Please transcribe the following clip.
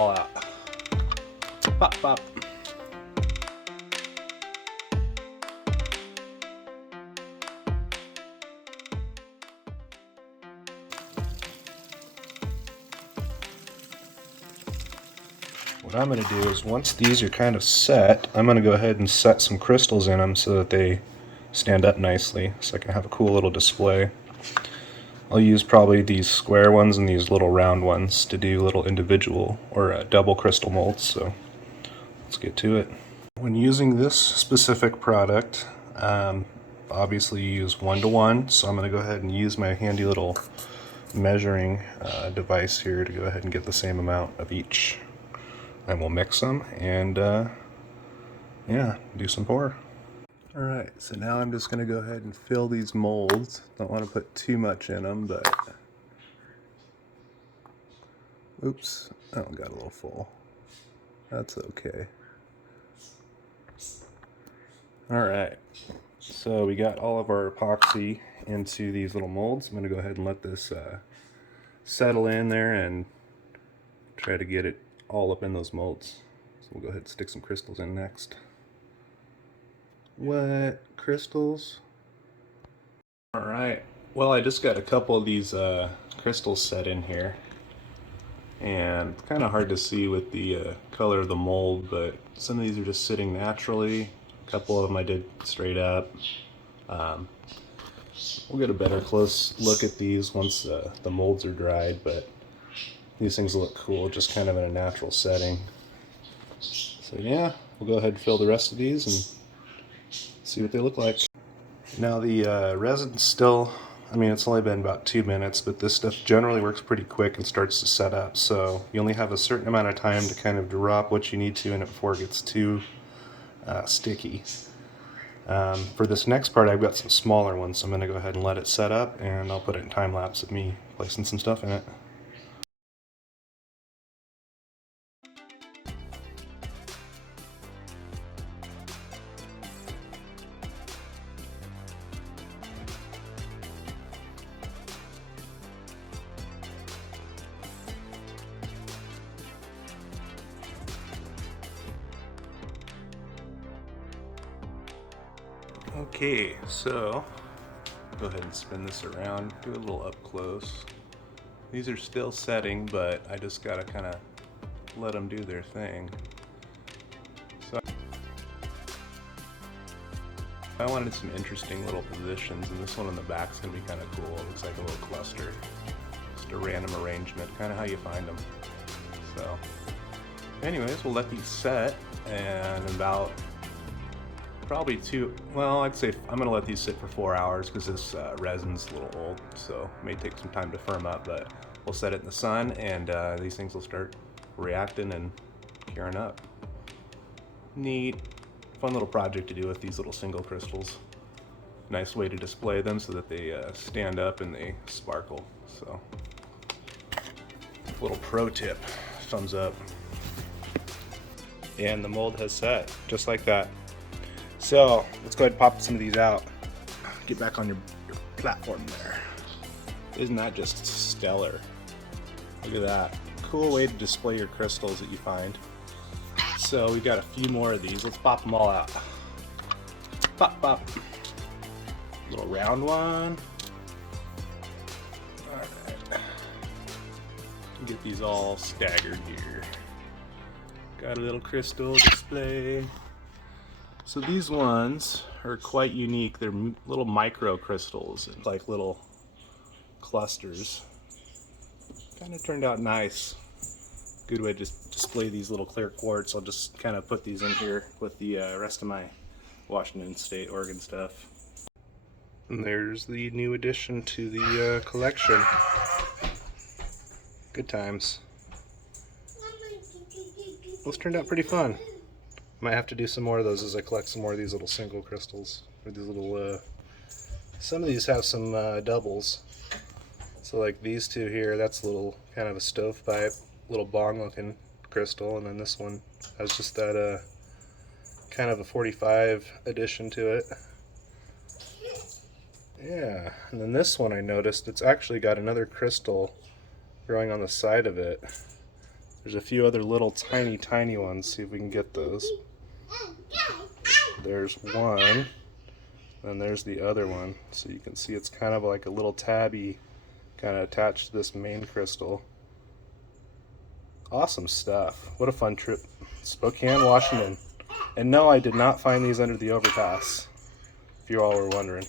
all out. Pop, pop. What I'm going to do is once these are kind of set, I'm going to go ahead and set some crystals in them so that they stand up nicely so I can have a cool little display. I'll use probably these square ones and these little round ones to do little individual or double crystal molds, so let's get to it. When using this specific product, obviously you use 1:1, so I'm going to go ahead and use my handy little measuring device here to go ahead and get the same amount of each. And we'll mix them and yeah, do some pour. Alright, so now I'm just going to go ahead and fill these molds. Don't want to put too much in them, but oops, oh, got a little full. That's okay. Alright, so we got all of our epoxy into these little molds. I'm going to go ahead and let this settle in there and try to get it all up in those molds. So we'll go ahead and stick some crystals in next. What? Crystals? Alright, well, I just got a couple of these crystals set in here. And it's kind of hard to see with the color of the mold, but some of these are just sitting naturally. A couple of them I did straight up. We'll get a better close look at these once the molds are dried, but these things look cool just kind of in a natural setting. So yeah, we'll go ahead and fill the rest of these and see what they look like. Now the resin's still, I mean, it's only been about 2 minutes, but this stuff generally works pretty quick and starts to set up, so you only have a certain amount of time to kind of drop what you need to in it before it gets too sticky. For this next part, I've got some smaller ones, so I'm going to go ahead and let it set up, and I'll put it in time lapse of me placing some stuff in it. Okay, so go ahead and spin this around, do a little up close. These are still setting, but I just gotta kind of let them do their thing. So I wanted some interesting little positions, and this one on the back is gonna be kind of cool. It looks like a little cluster, just a random arrangement, kind of how you find them. So anyways, we'll let these set, and about probably I'd say I'm going to let these sit for 4 hours because this resin's a little old, so it may take some time to firm up, but we'll set it in the sun and these things will start reacting and curing up. Neat, fun little project to do with these little single crystals. Nice way to display them so that they stand up and they sparkle. So, little pro tip, thumbs up. And the mold has set, just like that. So let's go ahead and pop some of these out. Get back on your platform there. Isn't that just stellar? Look at that. Cool way to display your crystals that you find. So we got a few more of these. Let's pop them all out. Pop, pop. Little round one. Alright. Get these all staggered here. Got a little crystal display. So these ones are quite unique. They're little micro crystals, like little clusters. Kind of turned out nice. Good way to just display these little clear quartz. I'll just kind of put these in here with the rest of my Washington State, Oregon stuff. And there's the new addition to the collection. Good times. Those turned out pretty fun. Might have to do some more of those as I collect some more of these little single crystals. Or these little, some of these have some doubles. So like these two here, that's a little kind of a stovepipe, little bong looking crystal, and then this one has just that kind of a 45 addition to it. Yeah, and then this one I noticed, it's actually got another crystal growing on the side of it. There's a few other little tiny ones. See if we can get those. There's one, and there's the other one. So you can see it's kind of like a little tabby kind of attached to this main crystal. Awesome stuff. What a fun trip. Spokane, Washington. And no, I did not find these under the overpass, if you all were wondering.